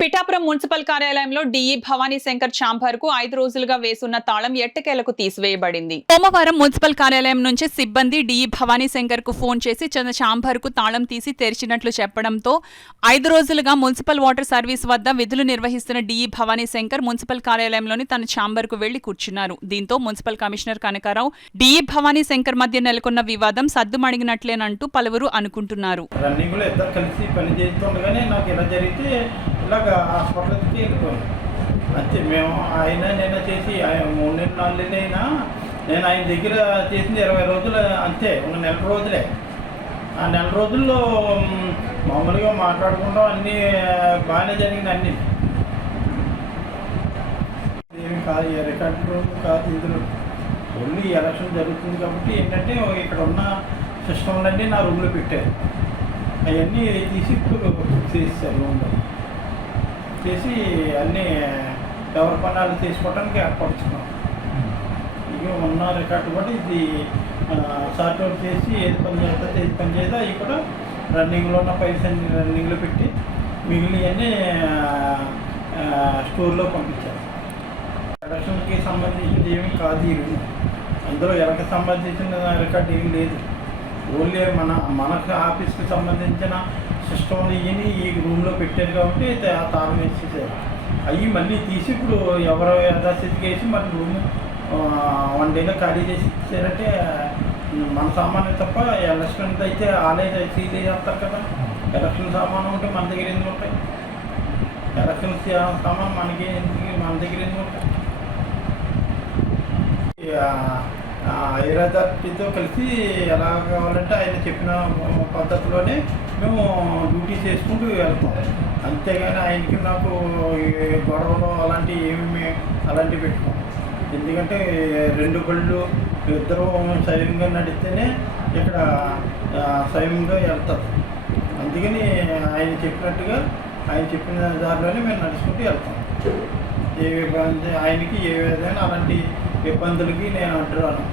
Pithapuram municipal కార్యాలయంలో DE Bhavani Shankar chamber కు 5 రోజులుగా వేసున్న తాళం ఎట్టకేలకు తీసివేయబడింది. సోమవారం మున్సిపల్ కార్యాలయం నుంచి సిబ్బంది డిఈ భవానీ శంకర్ కు ఫోన్ చేసి తన ఛాంబర్ కు తాళం తీసి తెరిచినట్లు చెప్పడంతో 5 రోజులుగా మున్సిపల్ వాటర్ సర్వీస్ వద్ద విధులు నిర్వహిస్తున్న డిఈ భవానీ శంకర్ మున్సిపల్ కార్యాలయంలోని తన ఛాంబర్ కు వెళ్లి కూర్చున్నారు. దీంతో municipal commissioner Kanakarao, DE Bhavani Shankar మధ్య నెలకొన్న వివాదం సద్దుమణిగినట్లేనంటూ పలువురు అనుకుంటున్నారు. ఇలాగ హాస్పిటల్కి వెళ్ళిపోయాను అంతే. మేము నేను చేసి 3 నెలలు 4 నెలలైనా నేను ఆయన దగ్గర చేసింది 20 రోజులు అంతే, ఒక నెల రోజులే. ఆ నెల రోజుల్లో మామూలుగా మాట్లాడుకుంటాం, అన్నీ బాగానే జరిగింది. అన్నీ ఏమి కాదు, రికార్డు రూమ్ కాదు, ఇందులో ఓన్లీ ఎలక్షన్ జరుగుతుంది కాబట్టి ఏంటంటే ఇక్కడ ఉన్న సిస్టమ్లన్నీ నా రూమ్లో పెట్టారు. అవన్నీ తీసి ఇప్పుడు చేసేసారు. రూమ్లో చేసి అన్నీ ఎవరి పనులు తీసుకోవడానికి ఏర్పరుచుకున్నాం. ఇక ఉన్న రికార్డు కూడా ఇది సార్ట్అవుట్ చేసి ఏది పని చేస్తుంది ఏది పని చేయదో అవి కూడా రన్నింగ్లో ఉన్న ఫైల్స్ అన్ని రన్నింగ్లో పెట్టి మిగిలినవన్నీ స్టోర్లో పంపించారు. ఎలక్షన్కి సంబంధించింది ఏమీ కాదు ఈ రూమ్. అందులో ఎవరికి సంబంధించిన రికార్డు ఏమీ లేదు. ఓన్లీ మనకు ఆఫీస్కి సంబంధించిన సిస్టమ్లు ఇవన్నీ ఈ రూమ్లో పెట్టారు కాబట్టి తాళం వేసేసారు. అవి మళ్ళీ తీసి ఇప్పుడు ఎవరో యథాస్థితికి వేసి మళ్ళీ రూమ్ 1 డేలో ఖాళీ చేసి ఇచ్చారంటే మన సామాన్లు తప్ప ఎలక్షన్ అయితే ఆలయ సీల్ చేస్తారు కదా. ఎలక్షన్ సామాను ఉంటే మన దగ్గర ఎందుకు ఉంటాయి? ఎలక్షన్ సామాను మన దగ్గర ఎందుకు ఉంటాయి? ఐరాజాతితో కలిసి ఎలా కావాలంటే ఆయన చెప్పిన పద్ధతిలోనే మేము డ్యూటీ చేసుకుంటూ వెళ్తాం. అంతేగాని ఆయనకి నాకు గొడవలు అలాంటివి పెట్టుకోం. ఎందుకంటే 2 బళ్ళు ఇద్దరు స్వయంగా నడిస్తేనే ఇక్కడ స్వయంగా వెళ్తారు. అందుకని ఆయన చెప్పినట్టుగా ఆయన చెప్పిన దారిలోనే మేము నడుచుకుంటూ వెళ్తాం. ఏ ఇబ్బంది ఆయనకి ఏ విధంగా అలాంటి ఇబ్బందులకి నేను అంటున్నాను.